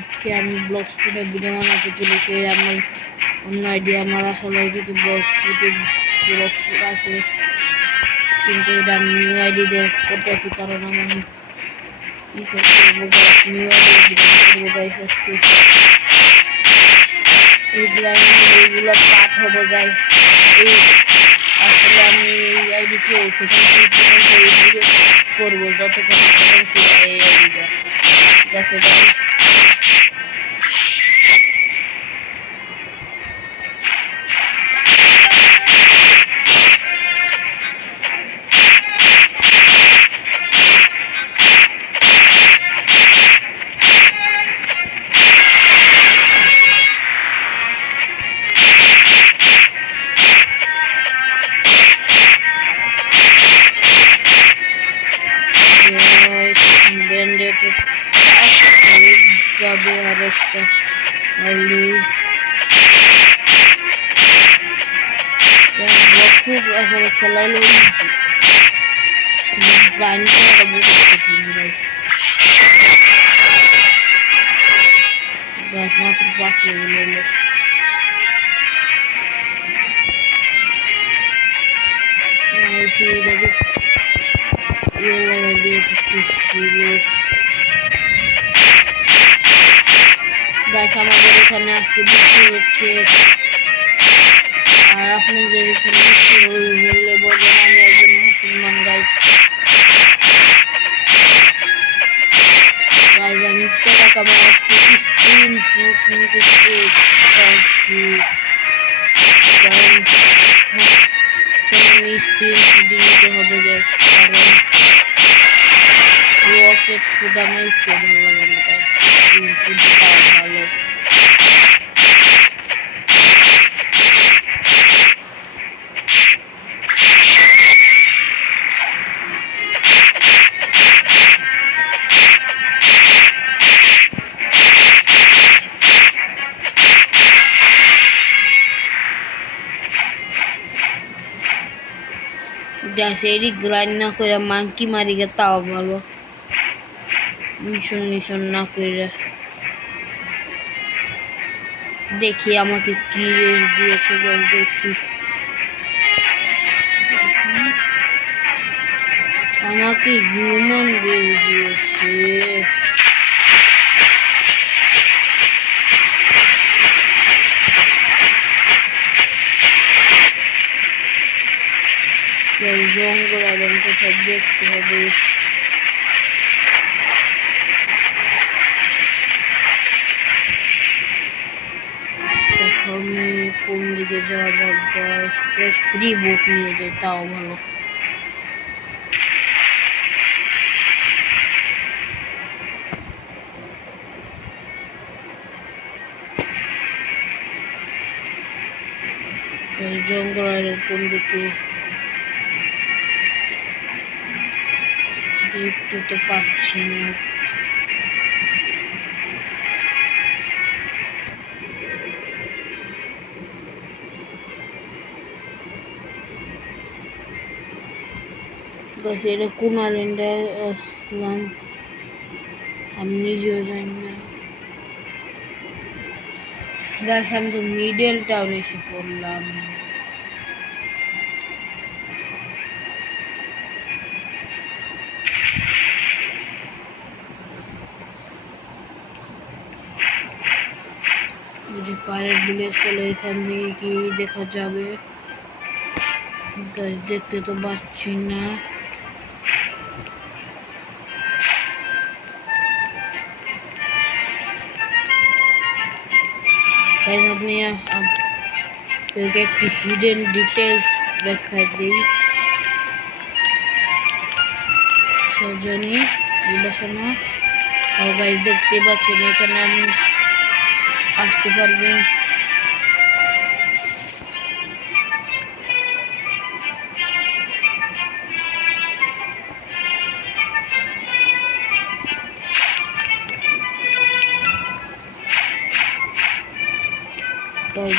আজকে আমি ব্লগ স্পুটে ভিডিও বানাতে চলেছি। আমার অন্য আইডিয়া, আমার আসলে আইডিতে ব্লগ স্পুট আছে, কিন্তু এটা আমি নিউ আইডি দিয়ে করতেছি কারণ আমার ই করতে হবে গাইস, নিউ আইডি ভিডিও করবো গাইস। আজকে এই এইগুলো পার্ট হবে গাইস। এই আসলে আমি এই আইডিকে সেকেন্ড পর্যন্ত এই ভিডিও করবো, যতক্ষণ সেকেন্ড এই আইডিটা ঠিক আছে গাইস। যাবে আর একটা খুব আসলে খেলালো গান করাটা বহুত কঠিন গাইস। গাছ মাত্র 5 লেভেল হলো। গাছ আমাদের এখানে আজকে বৃষ্টি হচ্ছে, আর আপনাদের এখানে বৃষ্টি হলে বলবেন আমি একজন মুসলমান গাছ। গাছ আমি টাকা কামাই একটু স্ক্রিন ফুট নিতে চাইছি, কারণ আমি স্ক্রিন ফুটই নিতে হবে গাছ, কারণ রকেট ফুড আমার একটু ভালো লাগে না গাছ, স্ক্রিন ফুডটা ভালো। গ্যাসেরই গ্রাইন্ড না করে মাংকি মারি গে তাও ভালো, মিশন না করে। দেখি আমাকে কি রেস দিয়েছে গাইস, দেখি আমাকে হিউম্যান রেস দিয়েছে। জঙ্গল এবং কোথাও দেখতে হবে। প্রথমে কোন দিকে যাওয়া যাক গাইস, ফ্রি বোট নিয়ে যাই তাও ভালো। জঙ্গল কোন দিকে দেখতে তো পাচ্ছি না। গাছ এটা কোন আইল্যান্ডে আসলাম আমি নিজেও জানি না গাছ। আমি তো মিডল টাউন এসে পড়লাম। পাইরেট ভিলেজ হলো, এখান থেকে কি দেখা যাবে গাছ, দেখতে তো পাচ্ছি না। আপনি আপনাদেরকে একটি হিডেন ডিটেলস দেখাই দিই। সজনী নির্বাচনা গাছ দেখতে পাচ্ছেন, এখানে আপনি আসতে পারবেন।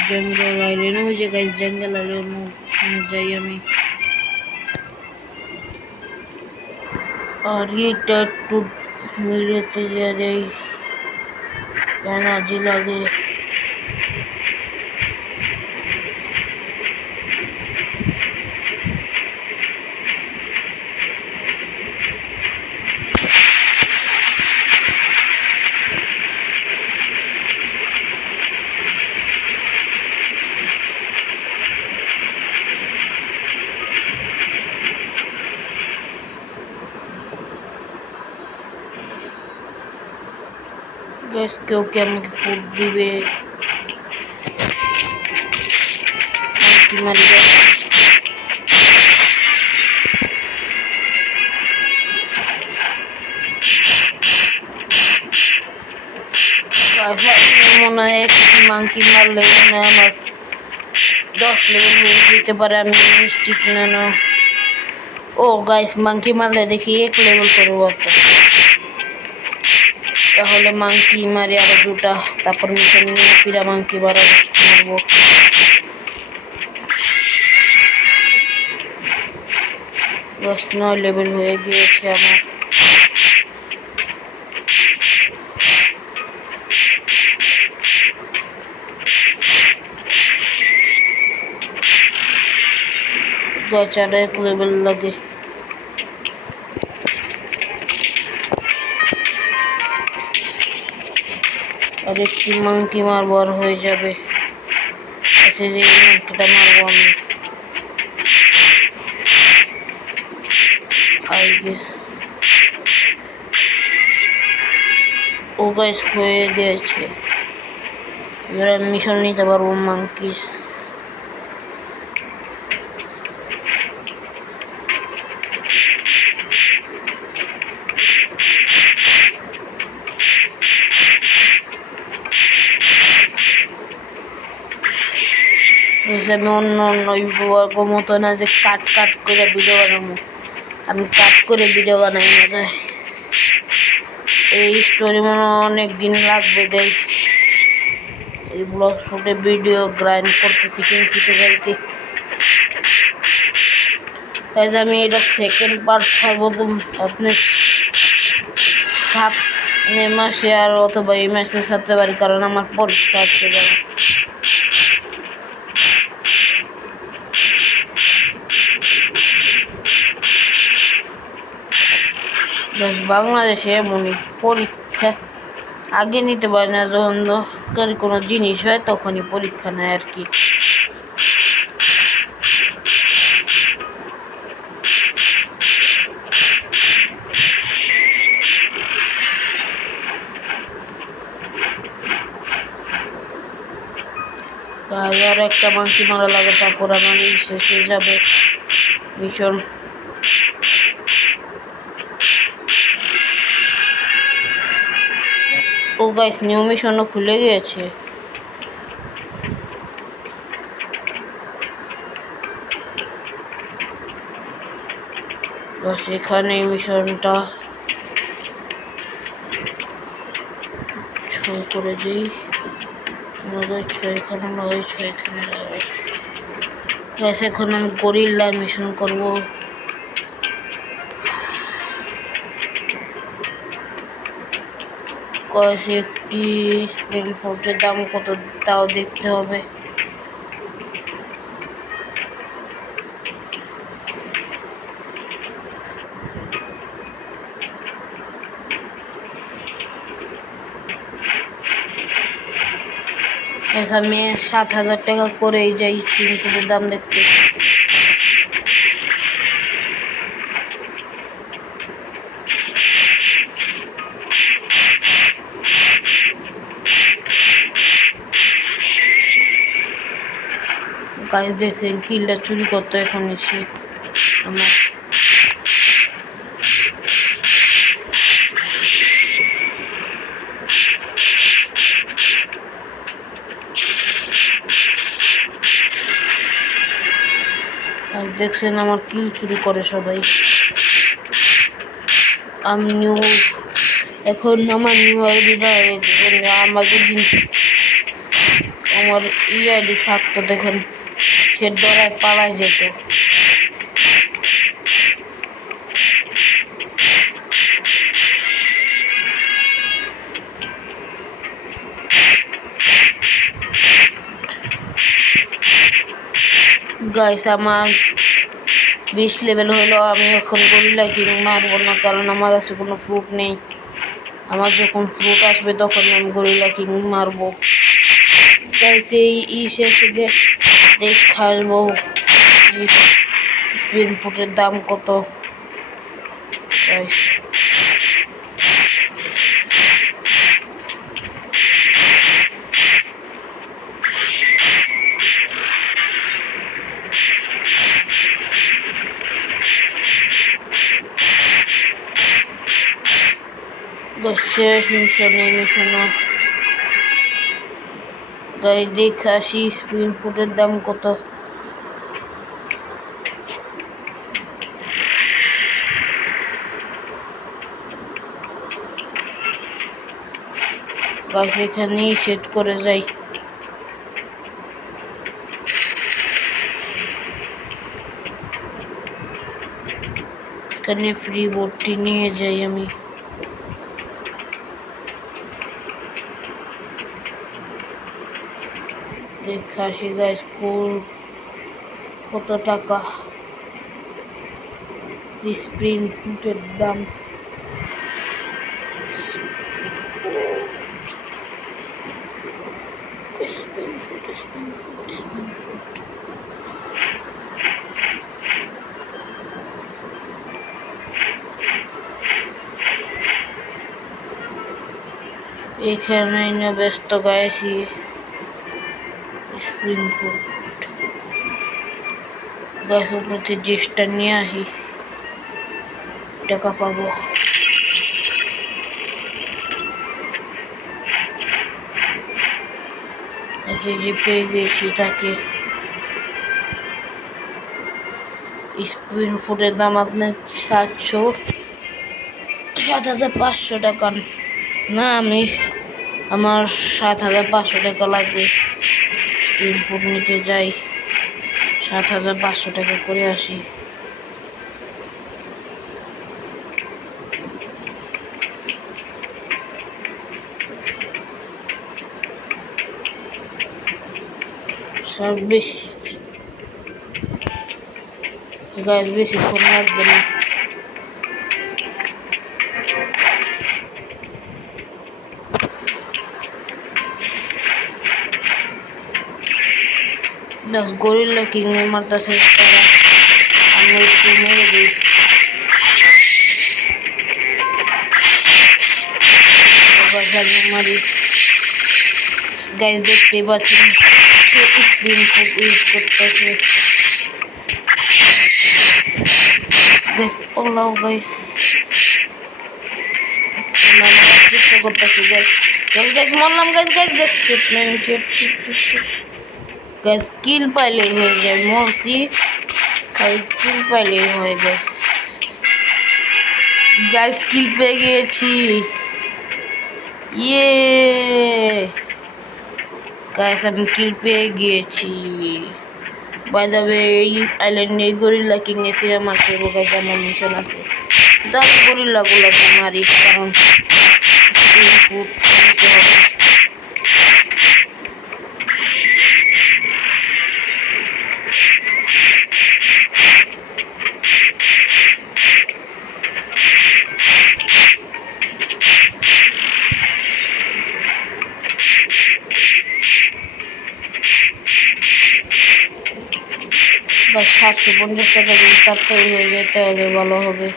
जंगल आइलैंड मुझे गाइस जंगल आइलैंड जाइए हमें। और ये टू मिले तो जा जाए এনার্জি লাগে। গাইস কেউ কি আমাকে ফুড দিবে? কি মারি মনে হয় একটি মাংকি মারলে মনে হয় আমার 10 লেভেল হয়ে যেতে পারে, আমি নিশ্চিত না। ও গাইস মাংকি মারলে দেখি 1 লেভেল করবো একটা, তাহলে মাংকি মারি আরো 2টা, তারপর মিশন নিয়ে ফিরা মাংকি মারবো। বস 9 লেভেল হয়ে গিয়েছে আমার। গচারে 1 লেভেল লাগে। আর একটি মাংকি মারবো আর হয়ে যাবে। এসে যে মাংকিটা মারবো আমি, আই গেস। ও গাইস হয়ে গেছে, এবার আমি মিশন নিতে পারবো মাংকিস। আমি অন্য ইউটিউবার মতো না যে কাট করে ভিডিও বানাবো, আমি কাট করে ভিডিও বানাই না গাইস। এই স্টোরি মনে অনেক দিন লাগবে গাইস। এই ব্লগ ফুটে ভিডিও গ্রাইন্ড করতেছি কিন্তু গাইতে গাইস। আমি এটা সেকেন্ড পার্ট ছাড়বো, আপনি সামনের মাসে আর অথবা এই মাসে ছাড়তে পারি, কারণ আমার পরীক্ষা আছে গাইস। বাংলাদেশে এমনই পরীক্ষা আগে নিতে পারে না, যখন দরকারি কোনো জিনিস হয় তখনই পরীক্ষা নেয় আর কি। আর একটা মাংকি মারা লাগে, তারপর আমার শেষ হয়ে যাবে মিশন। ও গাইস নিউ মিশনও খুলে গিয়েছে। বাস এখানে মিশনটা করে দিই। এখানে এখন আমি গরিল্লা মিশন করবো। একটি স্পেল পোর্টের দাম কত তাও দেখতে হবে। আমি 7,000 টাকা করেই যাই স্পিন পোর্টের দাম দেখতে। গাইস দেখেন কিলটা চুরি করতে এখন এসে আমার দেখছেন আমার কিল চুরি করে সবাই। আমি নিউ এখন আমার নিউ আইডি আমাকে আমার আইডি থাকতো দেখেন সে ডরায় পালায় যেত। গাইস আমার 20 লেভেল হলো, আমি এখন গরিলা কিং মারবো না, কারণ আমার কাছে কোনো ফ্রুট নেই। আমার যখন ফ্রুট আসবে তখন আমি গরিলা কিং মারবো। গাইস এই শেষে দেখে আসবো স্পিন ফুটের দাম কত। গাইস শেষ মিশনে গাইস দেখে আসি স্পিন ফুটের দাম কত। গাইস এখানেই সেট করে যাই। এখানে ফ্রি বোর্ডটি নিয়ে যাই আমি। দেখে আসি গাইস ফুল কত টাকা স্প্রিন ফুটের দাম। এখানে না ব্যস্ত গাইছি স্প্রিং ফুড গাছ উপরে চেষ্টা নিয়ে আহি, টাকা পাবো। এসে যে পেয়ে গেছি তাকে। স্প্রিং ফুডের দাম আপনার 7,500 টাকা। না আমার 7,500 টাকা লাগবে। স্প্রিং ফুড নিতে যাই, 7,500 টাকা করে আসি। সব বেশিক্ষণ লাগবে না। গরিলা কিং এর মারতেছে তারা, আমি একটু মেরে দিই। মারি গাইস দেখতে পাচ্ছেন স্ক্রিন খুব ইউজ করতেছে। গাইস ওলাও গাইস চেষ্টা করতেছি। গাইস মরলাম গাইস গাইস কিল পাইলেই হয়ে যায়, মরছি কিল পাইলেই হয়ে গাইস। গাইস কিল পেয়ে গিয়েছি, ইয়ে গাইস আমি কিল পেয়ে গিয়েছি। বাই দ্য ওয়ে এই আইল্যান্ডে গরিলা কিং এ ফিরে মারতে হবে গাইস, আমার মিশন আছে। তো আমি গরিলাগুলোকে মারি, কারণ ফুড নিতে হবে। বা 750 টাকা যদি তাড়াতাড়ি হয়ে যায় তাহলে ভালো হবে।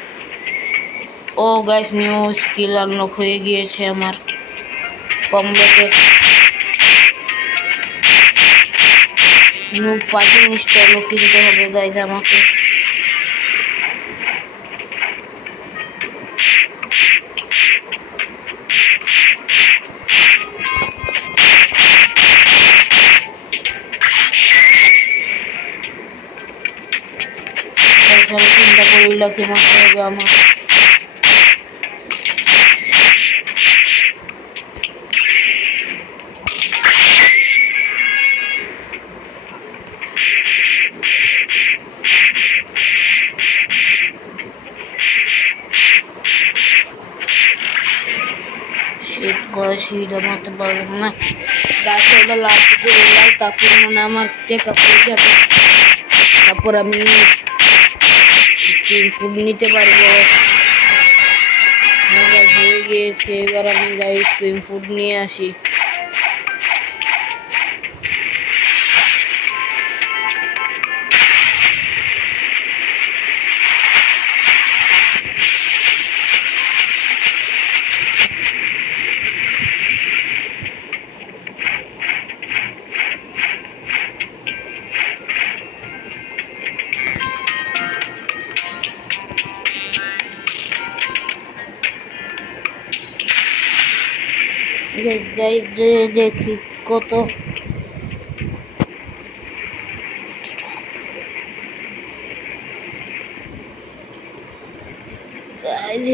ও গাইস নিউ স্কিল আনলক হয়ে গিয়েছে আমার কমব্যাটের। নিউ ফাইটিং স্টাইলও কিনতে হবে গাইস আমাকে। চিন্তা গরিলাকে মারতে হবে আমার। সিঁড়িটা মারতে পারবো না গাছ, লাস্ট গরিলা তারপর মানে আমার টেকা পড়ে যাবে। তারপর আমি স্প্রিং ফুড নিতে পারবো। হয়ে গিয়েছে, এবার আমি যাই স্প্রিং ফুড নিয়ে আসি। যাই যে দেখি কত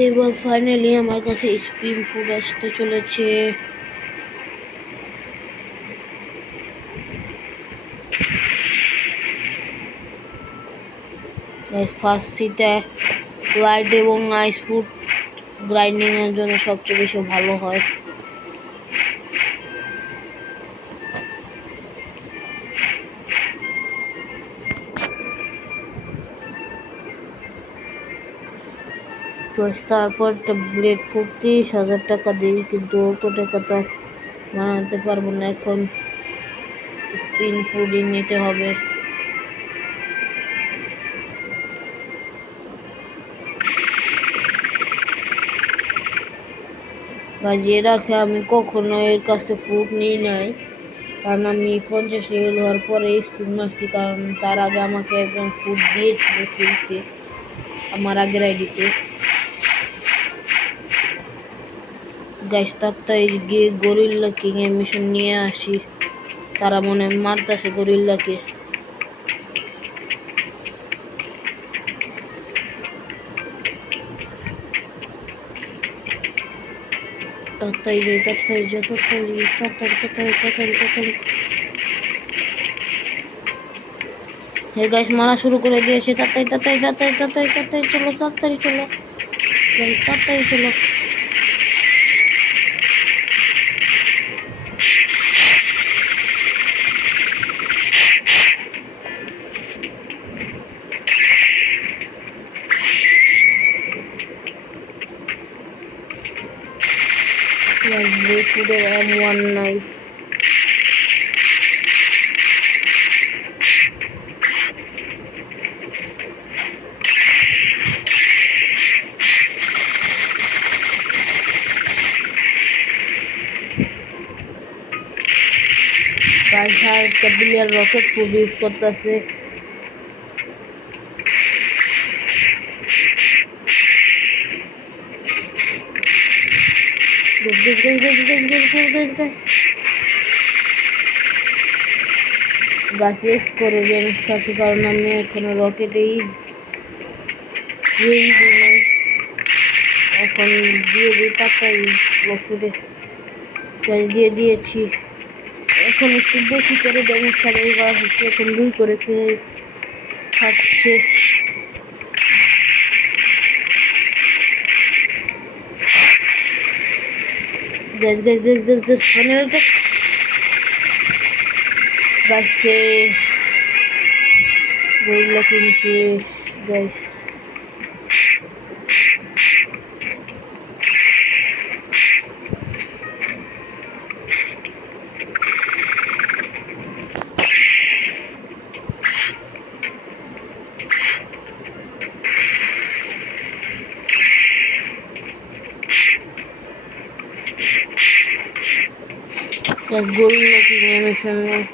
এবার ফাইনালি আমার কাছে স্প্রিং ফুড আসতে চলেছে। ফার্স্ট লাইট এবং আইস ফুড গ্রাইন্ডিং এর জন্য সবচেয়ে বেশি ভালো হয়। তারপর ব্লেড ফুড 30,000 টাকা দিই, কিন্তু অত টাকা তো বানাতে পারবো না, এখন স্প্রিং ফুডই নিতে হবে। বাজিয়ে রাখে আমি কখনো এর কাছে ফুড নিই নাই, কারণ আমি 50 লেভেল হওয়ার পরে স্পিন মারছি, কারণ তার আগে আমাকে একজন ফুড দিয়েছিল ফ্রিতে আমার আগের আইডিতে। গাইস তাড়াতাড়ি গিয়ে গরিল্লা কিং এর মিশন নিয়ে আসি, তারা মনে মারতেছে গরিল্লাকে। তাড়াতাড়ি যাই, তাড়াতাড়ি যাই, তাড়াতাড়ি তাড়াতাড়ি তাড়াতাড়ি তাড়াতাড়ি তাড়াতাড়ি। হে গাইস মারা শুরু করে দিয়েছে, তাড়াতাড়ি তাড়াতাড়ি তাড়াতাড়ি তাড়াতাড়ি তাড়াতাড়ি চলো, তাড়াতাড়ি চলো গাইস, তাড়াতাড়ি চলো। ফুডের M1 নাই। গাইস আর একটা প্লেয়ার রকেট ফুড ইউজ করতেছে। গাছে করে ড্যামেজ খাচ্ছে, কারণ আমি এখনো রকেটেই এখন দিয়ে দিই তাড়াতাড়ি ফুটে দিয়ে দিয়েছি। এখন একটু বেশি করে ড্যামেজ খাবে, এবার হচ্ছে এখন 2 করে খাচ্ছে। Gas gas gas gas gas ফাইনালটা গাছে গরিল্লা কিনছে গাইস। গরিল্লা কিং মিশন নেই।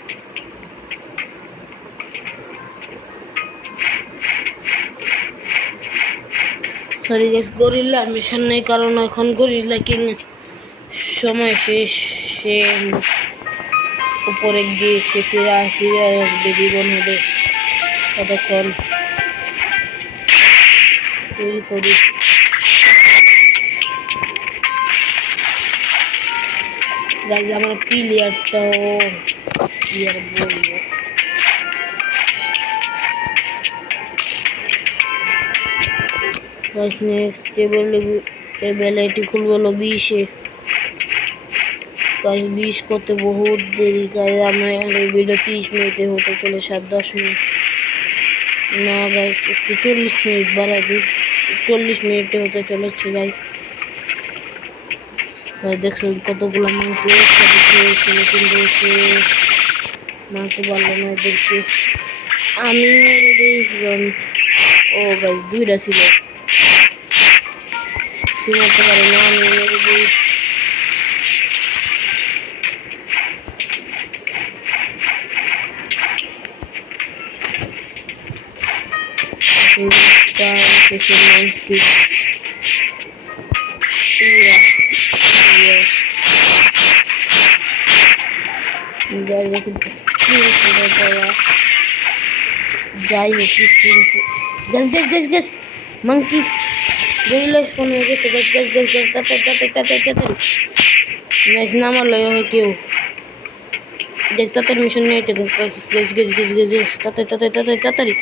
সরি গাইস, গরিল্লা মিশন নেই, কারণ এখন গরিল্লা কিং সময় শেষ, সে উপরে গিয়েছে, ফিরে আসবে জীবন হবে ততক্ষণ তৈরি করি। গাইস আমার প্লেয়ারটাও কি আর বলবো। গাইস নেক্সট টেবিল এটি খুলবো হলো 20-এ। গাইস 20 করতে বহুত দেরি, গাইস আমার এই ভিডিও 30 মিনিটে হতে চলে 7-10 মিনিট। না গাইস, একটু 40 মিনিট বাড়াই দিই। 40 মিনিটে হতে চলেছে গাইস। দেখছেন কতগুলো মাংকি একসাথে খেয়েছিল, কিন্তু সে মাংকি পারলো না এদেরকে। আমি মেরে দিই। ও গাইস, দুইটা ছিল, সে মারতে পারে না, আমি মেরে দিই। Esse monstro. Guys, aqui screen para যাই হোক screen. Gas monkey gorilla spawn হয়ে গেছে। গ্যাস তাড়াতাড়ি গ্যাস না মারলে হয় কেউ। গ্যাস তাড়াতাড়ি মিশন নিয়ে আইতে। গ্যাস তাড়াতাড়ি।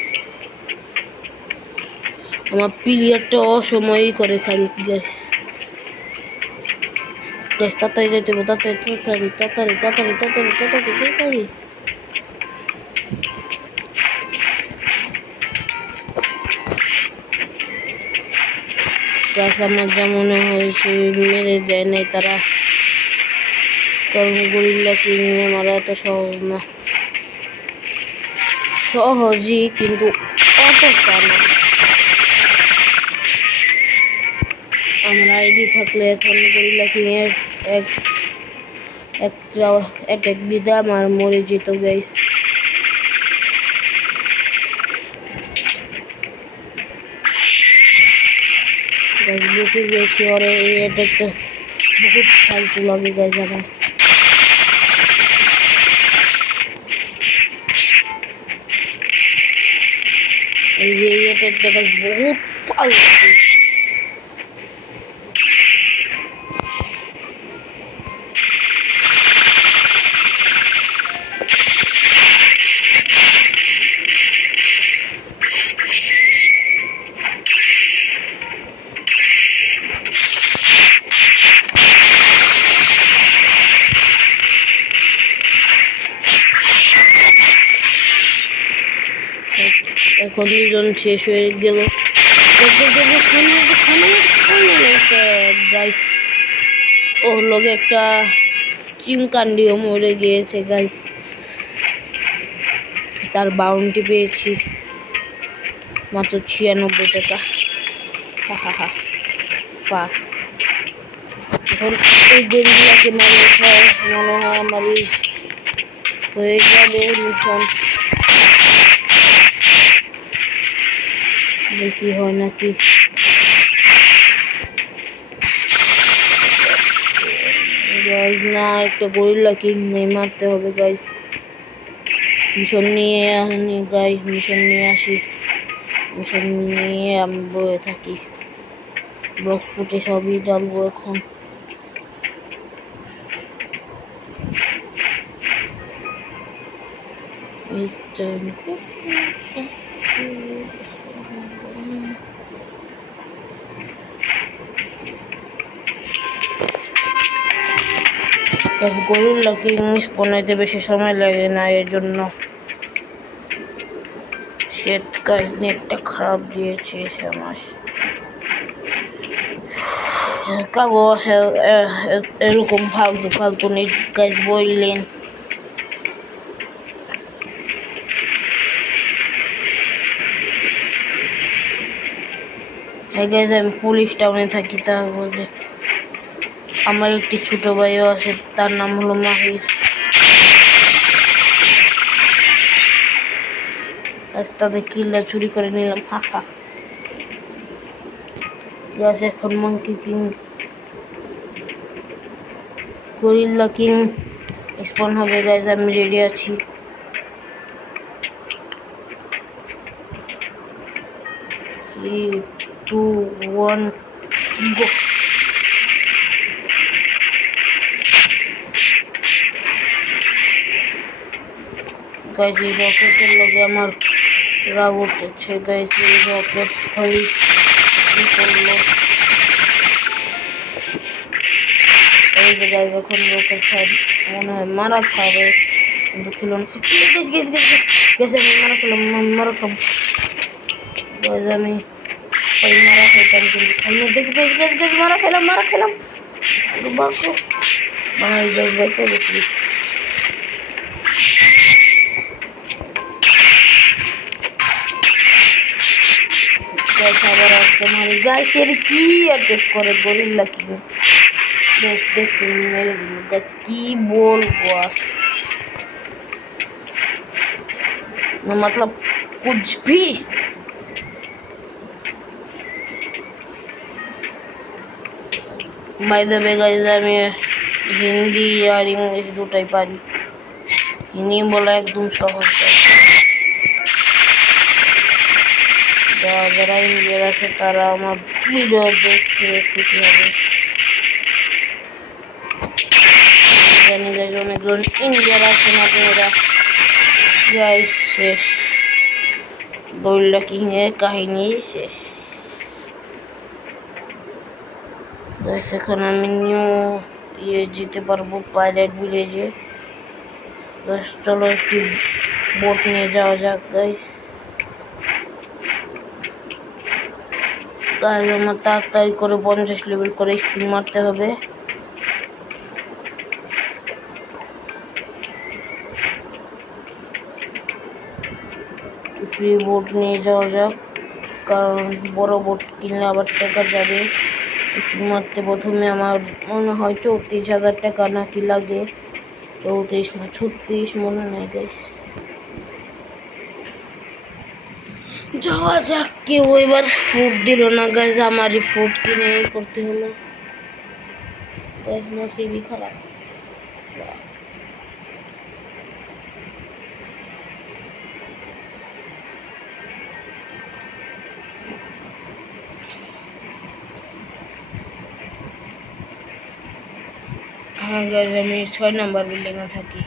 আমার প্লেয়ারটা অসময়ই করে খালি। গ্যাস তাড়াতাড়ি যাইতে হবে, তাড়াতাড়ি। গ্যাস আমার যা মনে হয় সে মেরে দেয় নাই তারা, কারণ গরিল্লা কিং মারা এত সহজ না। সহজই, কিন্তু অতটা না। আমার আইডি থাকলে এখন গরিল্লা কিং এর একটা অ্যাটাক দিতে আমার মরে যেত গাইস। বেঁচে গিয়েছি, আর এই অ্যাটাকটা বহুত ফালতু লাগে গাইস আমার। এই যে এই অ্যাটাকটা গাইস বহুত ফালতু। এখন দুজন শেষ হয়ে গেল গাইস। ওর লগে একটা চিমকান্ডিও মরে গিয়েছে গাইস। তার বাউন্টি পেয়েছি মাত্র 96 টাকা। এখন এই গরিলাকে মারলে মনে হয় আমারই হয়ে যাবে মিশন। দেখি হয় নাকি। গাইস না, একটা গরিল্লা কিং নেই, মারতে হবে গাইস। মিশন নিয়ে আসি গাইস, মিশন নিয়ে আমি বয়ে থাকি। বক্স ফুটে সবই ডালবো এখন। গরিল্লা কিং স্পন হইতে বেশি সময় লাগে না, এর জন্য। শেট গাইস, নেটটা খারাপ দিয়েছে সময়। কাগজ এরকম ফালতু নেট গাইস বললেন। গাইস আমি পুলিশ টাউনে থাকি, তা বলে আমার একটি ছোট ভাইও আছে, তার নাম হলো মাহির। তাদের কিল্লা চুরি করে নিলাম। গাছ এখন monkey king gorilla king spawn হবে গাইস, আমি রেডি আছি। Three two one go. Guys এই রকেটের লগে আমার রাগ উঠেছে গাইস। এই রকেট ফাই করলো। এই যে গাইস এখন রকেট ফাই মনে হয় মারা খাবে, কিন্তু খেলো না। গেছে মারা খেলাম। আমি ওই মারা খাইতাম কিন্তু মারা খেলাম বাঙালি গাছ বেঁচে গেছি। আবার একটা মারি গাছের কি অ্যাটাক করে গরিল্লা কি দেখছি মেরে দিল গাছ কি বলবো আর मतलब कुछ भी बाय द वे गाइस আমি হিন্দি আর ইংলিশ দুটাই পারি। হিন্দি বলা একদম সহজ। যারা ইন্ডিয়ার আছে তারা আমার ভিডিও দেখতে খুশি হবে। জানি গাইস অনেকজন ইন্ডিয়ার আছেন আপনারা। গাইস শেষ দৌড়লা কিংয়ের কাহিনী শেষ। এখন আমি নিউ যেতে পারবো পাইলট ভিলেজে। চলো একটি বোট নিয়ে যাওয়া যাক গাইস। আমার তাড়াতাড়ি করে 50 লেভেল করে স্পিন মারতে হবে। ফ্রি বোট নিয়ে যাওয়া যাক, কারণ বড় বোট কিনলে আবার টাকা যাবে। স্পিন মারতে প্রথমে আমার মনে হয় 34,000 টাকা নাকি লাগে, 34 না 36 মনে নাই গাইস। যাওয়া যাক। কেউ এবার ফুড দিল না গাইস, আমারই ফুড কিনে করতে হলো গাইস। নসিবই খারাপ। হ্যাঁ গাইস আমি 6 নাম্বার বিল্ডিং এ থাকি।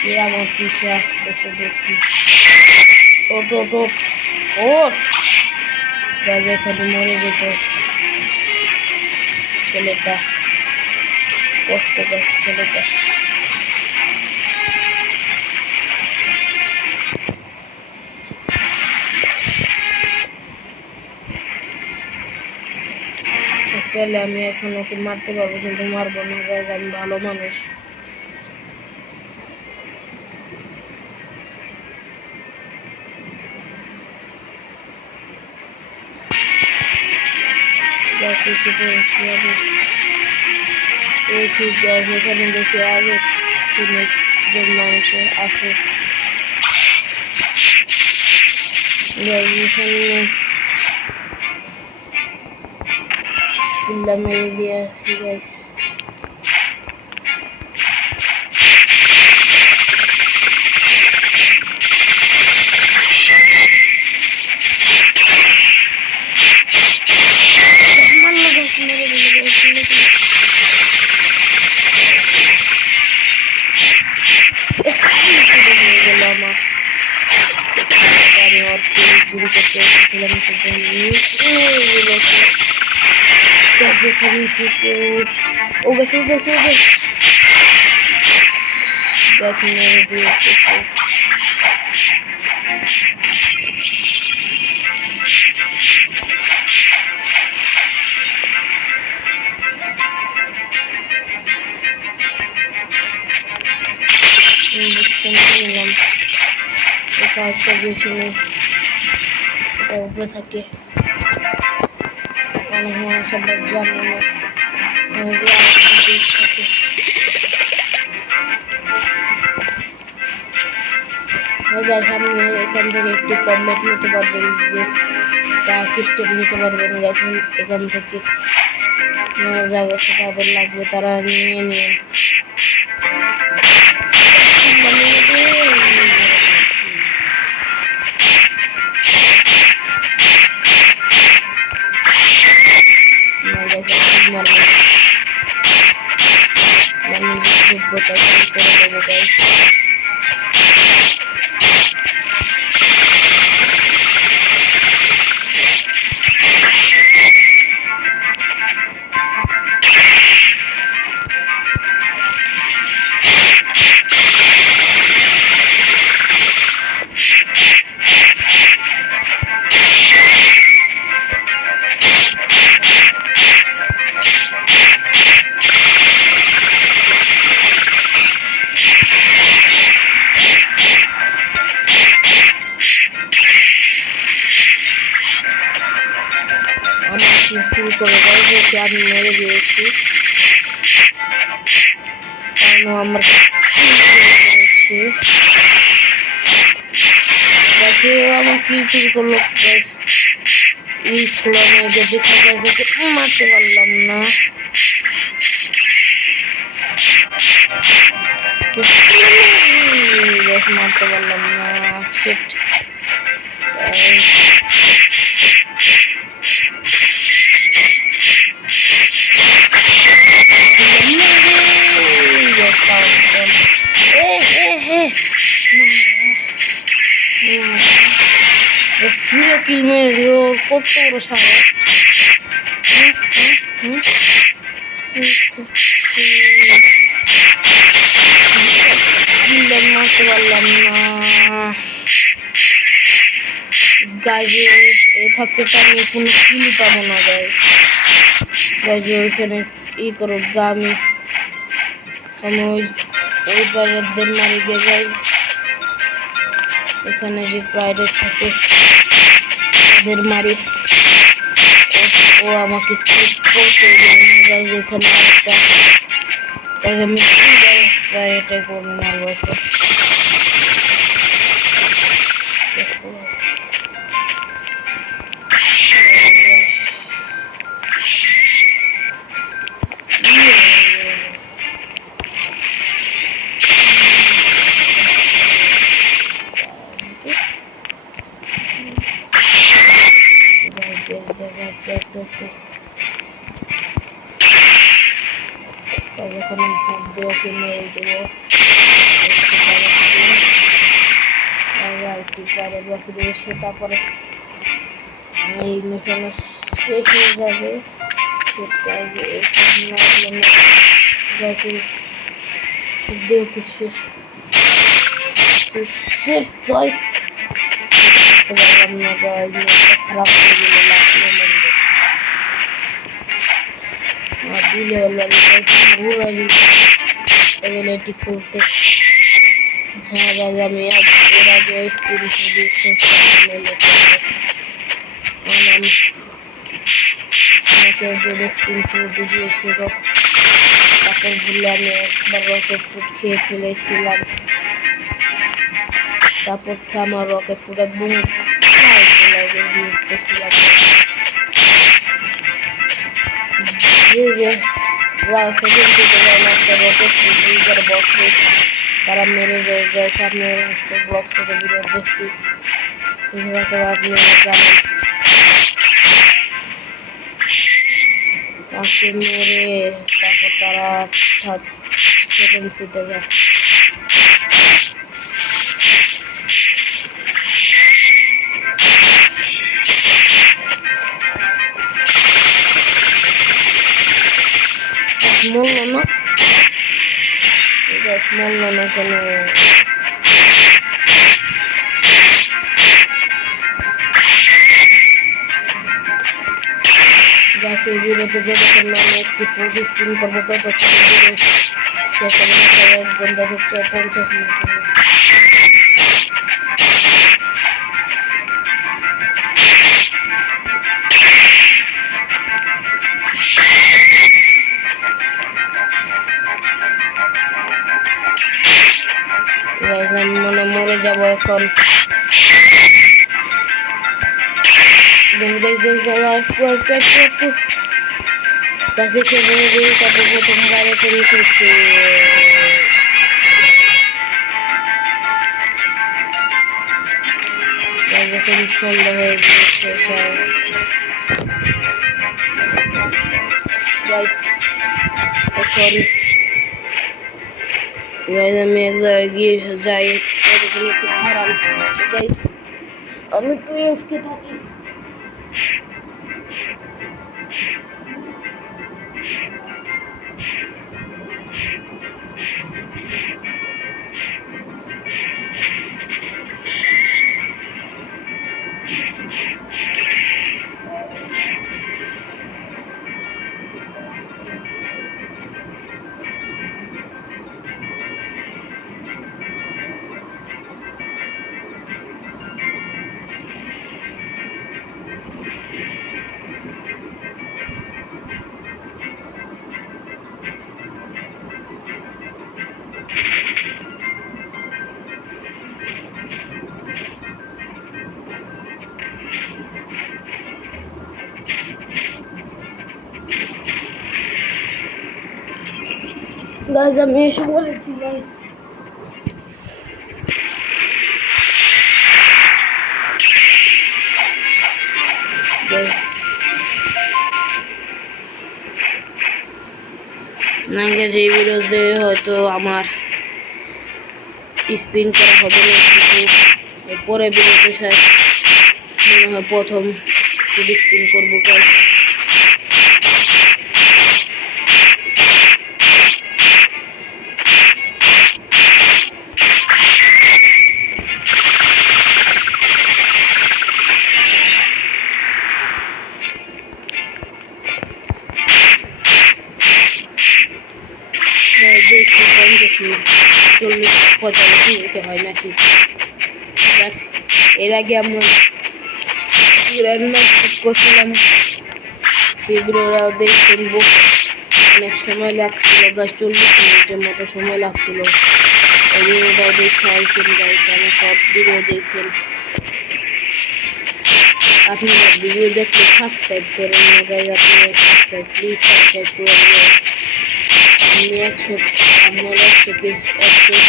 কে আমার পিছে আসতেছে দেখি। ওট ওট ওট ওট গাইস এখানে মরে যেত ছেলেটা, কষ্ট পাচ্ছে ছেলেটা। চলে আমি এখন ওকে মারতে পারবো কিন্তু মারবো না গাইস, আমি ভালো মানুষ। গাছ এসে পড়েছি আমি। ঠিক গাছ এখানে দেখি আগে 3 জন মানুষ আসে। কিল্লা মেরে দিয়ে আসি গাইস। চুরি করতে এসেছিলাম ও গেছে গাছ মেরে দিয়েছে। নিলাম এটা একটা বেশি নেই, এটা উপরে থাকে অনেক মানুষ সবাই জানে না যে থাকে। আমি এখান থেকে একটি কমেন্ট নিতে পারবেন যে টার্কি স্টেপ নিতে পারবেন গাছ এখান থেকে। জায়গা যাদের লাগবে তারা নিয়ে নিন। ওকে আমি মেরে দিয়েছি, কারণ আমার করেছে আমার কি চুরি করলো। এই খোলা মেয়েদের দেখা গেছে মারতে পারলাম না। মারতে পারলাম না, শিট। ফিরে কিল মেরে দিল, কত বড় সাহস। মারতে পারলাম না গাইজে, এ থাকতে তো আমি কোনো কিলই পাবো না গাইজে। ওইখানে ই করো আমি ওই প্রাইডেটদের মারি গে গাইজ। এখানে যে প্রাইডেট থাকে ওদের মারি, ও আমাকে করতে গাইজ। এখানে একটা আমি প্রাইডেটে করে মারবো ওকে। যখন আমি ফুট দেওয়াকে মেরে দেবো আরেকটি প্রাইডেট বাকি রয়েছে, তারপরে এই মিশন শেষ হয়ে যাবে। শেষ করতে পারলাম না গাইজ, খারাপ হয়ে গেল লাস্ট মোমেন্টে। এবিলিটি খুলতে, হ্যাঁ গাইজ আমি এর আগে স্পিন ইউজ আমাকে একজন স্পিন ফুড দিয়েছিল, তারপর ভুলে আমি একবার রকেট ফুড খেয়ে ফেলেছিলাম। তারপর থেকে আমার রকেট ফুড একদম ইউজ করছিলাম। তারা মেরে যায় সামনে ব্লক থেকে ভিডিও দেখি, আপনারা জানেন তাকে মেরে তারপর তারা সেকেন্ড সিটে যায়। মরল না কেন? গাছের ভিডিওতে যতক্ষণ আমি একটি ফুড স্পিন করবো ততক্ষণ ভিডিও শেষ হবে না, 1 ঘন্টা 50 মিনিট। আমি মনে মরে যাবো এখন। কাছে খেয়ে তারপর প্রথম বাইরে চলে এসেছে। যখন সন্ধ্যা হয়ে গিয়েছে এখন আমি এক জায়গায় গিয়ে যাই, একটু খারাপ আমি একটু এফকে থাকি। গাইজ আমি এসে বলেছি গাইজ না গেছে এই ভিডিওতে হয়তো আমার স্পিন করা হবে না, কিন্তু পরে ভিডিওতে মনে হয় প্রথম ফুড স্পিন করবো গাইজ। দেখছি 50 মিনিট 40-45 মিনিটে হয় নাকি। এর আগে আমরা করছিলাম, সেগুলোরাও দেখছেন, অনেক সময় লাগছিল গাছ, 40 মিনিটের মতো সময় লাগছিল। এই ভিডিওটাও দেখে আসেন গাইজ, আমার সব ভিডিও দেখেন। আপনারা ভিডিও দেখলে সাবস্ক্রাইব করেন না গাইজ, আপনারা প্লিজ সাবস্ক্রাইব করে দেবেন। আমি 100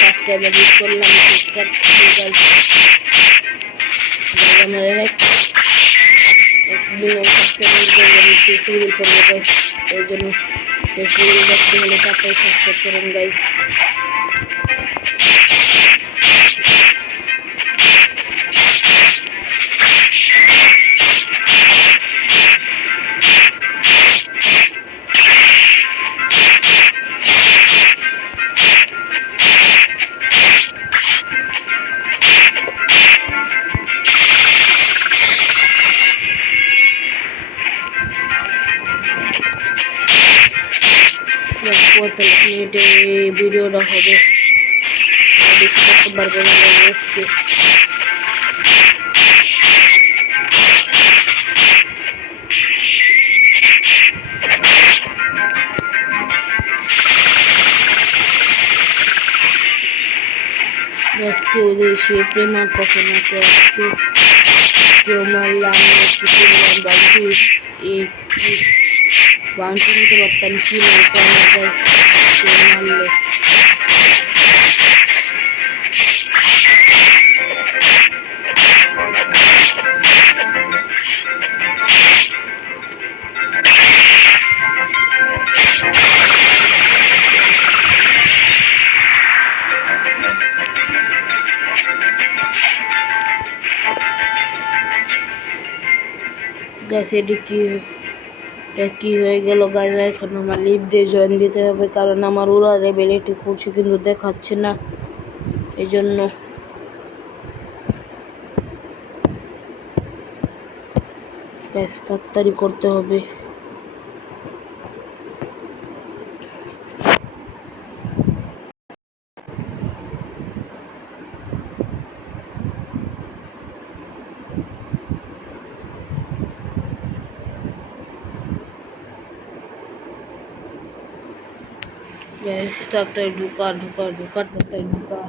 সাবস্ক্রাইবার রিচ করলাম গাইজ। আমার 1 মিলিয়ন সাবস্ক্রাইবার ফেসবুক করবো গাইজ, ওই জন্য ফেসবুক দেখতে হলে তারপরে সাবস্ক্রাইব করেন গাইজ। পঁয়তাল্লিশ মিনিটে ভিডিওটা হবে, বেশি করতে পারবো না আজকে। কেউ যে সে প্রেম মারতেছে না, কেউ মারলে আমি একটু কিনলাম বাড়িতে বাউন্টি নিতে পারতাম, কি নয়তো আমার গাছ কেউ মারলে। গাছ এটি কি হয়ে গেল গাছ, এখন আমার লিভ দিয়ে জয়েন দিতে হবে, কারণ আমার ওরা রেবেলিটি করছে কিন্তু দেখাচ্ছে না, এই জন্য। গাছ তাড়াতাড়ি করতে হবে। তাড়াতাড়ি ঢুকা তাড়াতাড়ি ঢুকা।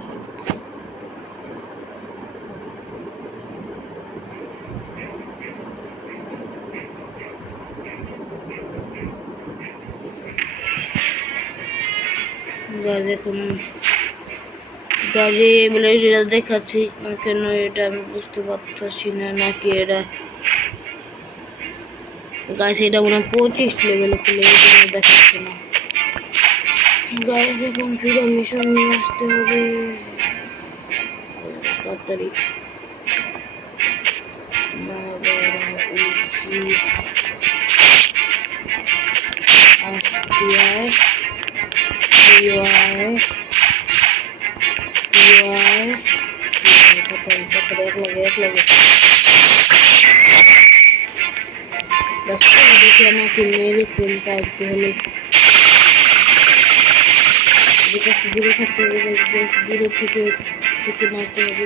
গাজে বলে এটা দেখাচ্ছি না কেন, এটা আমি বুঝতে পারতেছি না, নাকি এটা গাছ এটা মনে হয় 25 লেভেলে খুলে, এই জন্য দেখাচ্ছে না গাইজ। এখন ফিরে মিশন নিয়ে আসতে হবে তাড়াতাড়ি। দেখে আমাকে মেরে ফেলতে আসতে হলে দূরে থাকতে হবে, দূরে থেকে মারতে হবে।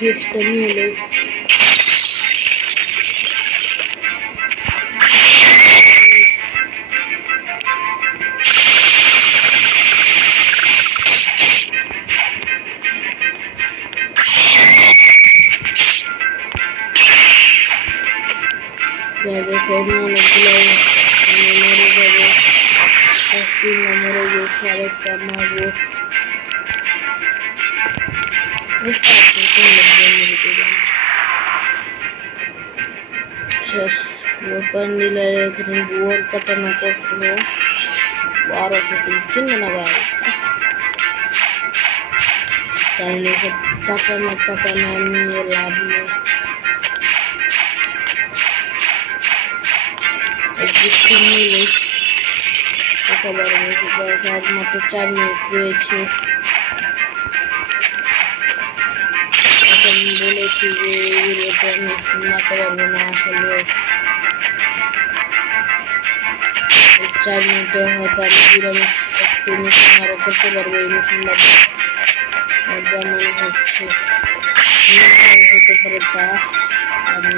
চেষ্টা নিয়ে হলো দেখুন অনেকগুলো মরে যাবে, 3 মরে গেছে, আরেকটা মারবো। বুঝতে পারছি কোন লোকজন মেরে যান শেষ। ওপেন দিলে এখানে ডুয়ার কাটানো করলো 1200, কিন্তু কিনবো না গাইস, কারণ এসব কাটানোর টাকা না নিয়ে লাভ নেই। নিলে টাকা বাড়বে গাইস। আর মাত্র 4 মিনিট রয়েছে। আমি বলেছি যে এগুলোতে আমি স্পিন মারতে পারবো না, আসলে 4 মিনিটে হয়তো আমি নিরামিষ একটু মিশন আরও করতে পারবো। এই মিশন বাদে যা মনে হচ্ছে হতে পারে তা আমি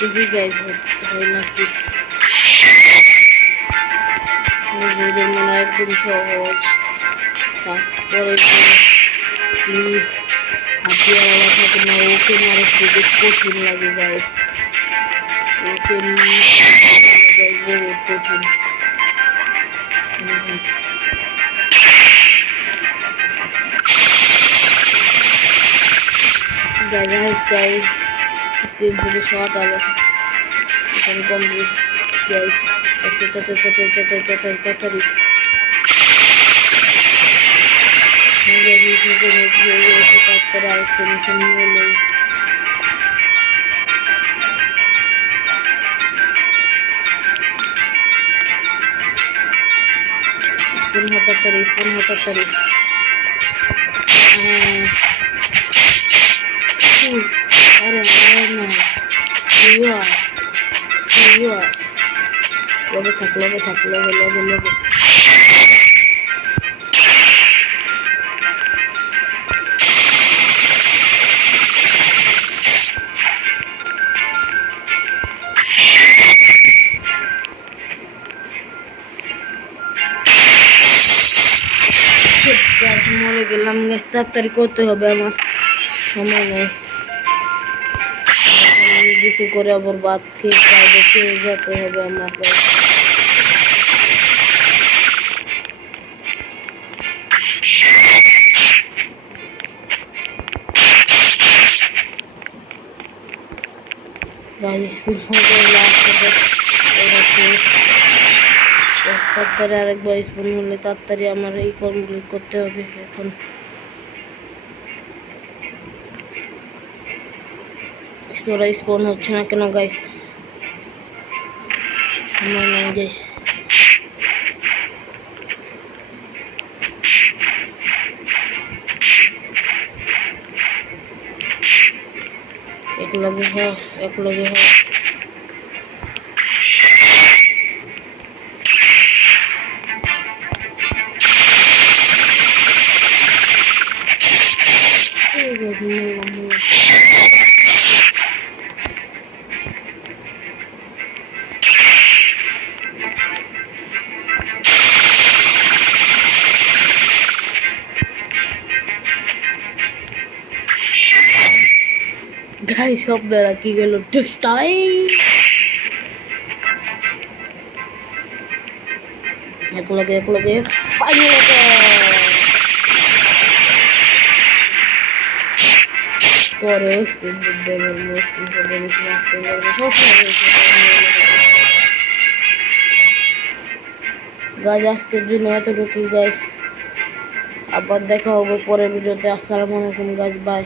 দেখি গাইজ হয় নাকি। নিজেদের মনে একদম সহজ, তারপরে তুমি হাতিয়ারওয়ালা থাকে না, ওকে মারে খুবই কঠিন লাগে গাইজ। ওকে বহুত কঠিন। গাইজ স্ক্রিন পুরো শর্ট আলো মিশন কমপ্লিট গাইজ। তাড়াতাড়ি তারপরে আরেকটা মিশন নিয়ে নেই। স্পিন হাতাড়ি আরে না লগে থাক লগে মরে গেলাম গাছ। তাড়াতাড়ি করতে হবে, আমার সময় নেই। কিছু করে আবার ভাত খেয়ে যেতে হবে আমার গাছ। তাড়াতাড়ি আরেকবার স্পুন হলে তাড়াতাড়ি আমার এই কমপ্লিট করতে হবে। এখন তোরা স্পন হচ্ছে না কেন গাইস? সময় নেই গাইস। এক লগে হ গাই সব বেড়া কি গেল টুস্টাই এক লগে ফাইনাল পরে স্পিন দেবেন স্পিন করবে বেশি আসতে লাগবে সবসময়। গাইজ আজকের জন্য এতটুকুই গাইজ, আবার দেখা হবে পরের ভিডিওতে। আসসালামু আলাইকুম গাইজ, বাই।